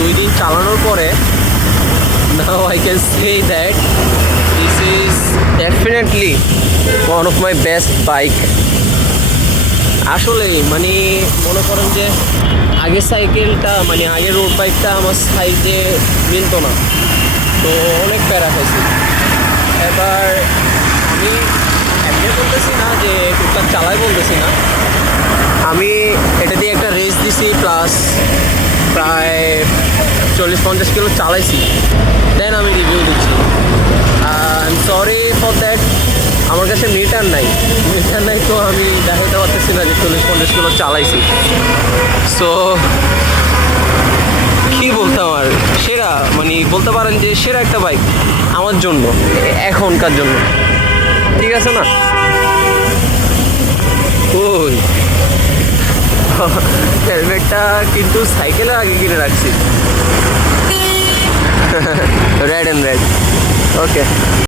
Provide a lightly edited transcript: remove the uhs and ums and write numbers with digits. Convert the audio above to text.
2 দিন চালানোর পরে now I can say that this is definitely one of my best bike. আসলে মানে মনে করেন যে আগের সাইকেলটা মানে আগের রোড বাইকটা আমার সাইজে মিলতো না, তো অনেক প্যারা খাইছি। এবার আমি এমনি বলতেছি না যে টুকটাক চালাই বলতেছি না, আমি এটা দিয়ে একটা রেস দিছি প্লাস প্রায় 40-50 কিলো চালাইছি, দেন আমি রিভিউ দিচ্ছি। I am sorry for that, আমার কাছে মিটার নাই তো আমি দেখাতে পারতেছি না যে 40-50 কিলো চালাইছি। সো কী বলতাম আর, সেরা মানে বলতে পারেন যে সেরা একটা বাইক আমার জন্য এখনকার জন্য, ঠিক আছে না? ওই হেলমেটটা কিন্তু সাইকেলের আগে কিনে রাখছি, রেড অ্যান্ড রেড। ওকে।